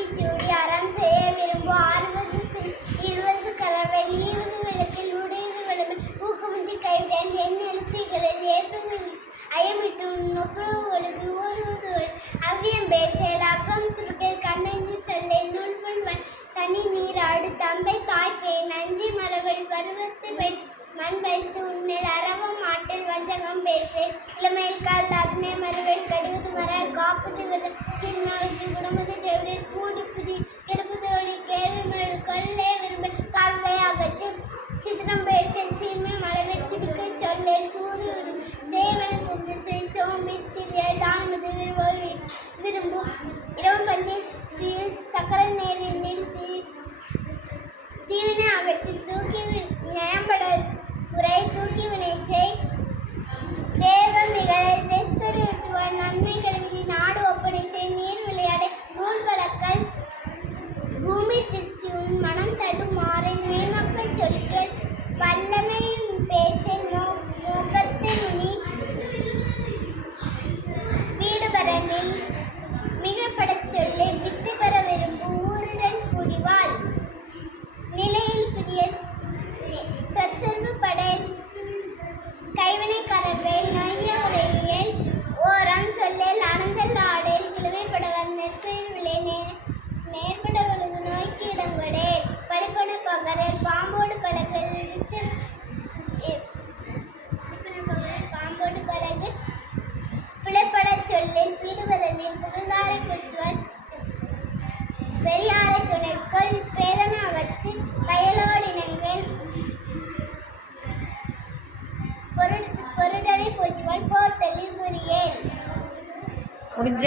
ஆத்திச்சூடி அறம் செய்ய விரும்பும் 60 கரவல் 20 விளக்கில் உடையது விளம்பு ஊக்கமுந்தி கைவிடன் என் எழுத்துகளில் ஏற்பது வீழ்ச்சி ஐயமிட்டு நொப்புறவு ஒழுகு ஓதுவது அவ்வியம் பேர் செயல் அக்கம் சுருக்கல் கண்ணஞ்சி சொல்லை நூல்பன் சனி நீராடு தந்தை தாய்ப்பே நஞ்சி மரவல் பருவத்தை வைத்து மண் வைத்து உன்னில் அரவம் ஆட்டில் வஞ்சகம் பேசு இளமையில் கால் அக்னே மறுவேல் கடிவது மர காப்பது கிண்ணாச்சி குடும்பது தேவரில் கூடிப்புதி கெடுப்பது ஒளி கேள்வி மழை கொள்ளே விரும்ப கவ்வை அகச்சு சித்திரம் பேசல் சீர்மை மலைவெற்றிக்கு சொல்லேன் சூது சேவனத்திற்கு சோம்பி சிறியல் தானமது விரும்பும் இரவும் பஞ்சில் சக்கர நேரில் தீவினை அகற்றி தூக்கி நியம்பட உரை தூக்கி வினை செய் தேவம் நிகழல் தேசத்தோடு விட்டுவார் நன்மை கருவிலி நாடு ஒப்பனை செய் நீர் விளையாடை நூல் வழக்கல் பூமி திருத்தி உன் மனம் தடுமாறை மேல்நோக்கச் சொற்கள் வல்லமை பேச மோகத்தை நுனி வீடு பரனில் மிகப்படச் சொல்லி வித்து பெற விரும்பும் ஊருடன் குடிவாள் நிலையில் பிரிய சொற்சொல்வு படல் கைவினை கரவேல் நொய்ய உரையியல் ஓரம் சொல்லல் அனந்தல் ஆடல் கிழமைப்படவர் நெற்பில் விளை நேர்பட ஒழுகு நோய்க்கு இடங்கொடே பழிப்பன பகரல் பாம்போடு பழகல் வித்து பாம்போடு பழகு பிழைப்படச் சொல்லில் வீடுவரனில் புகழ்ந்தாரை புச்சுவல் பெரியாரை துணைக்குள் பேதமை அகற்றி வயலோடினங்கள் பொருடலை போச்சுவல் போர்த்தலில் புரியேன் முடிஞ்ச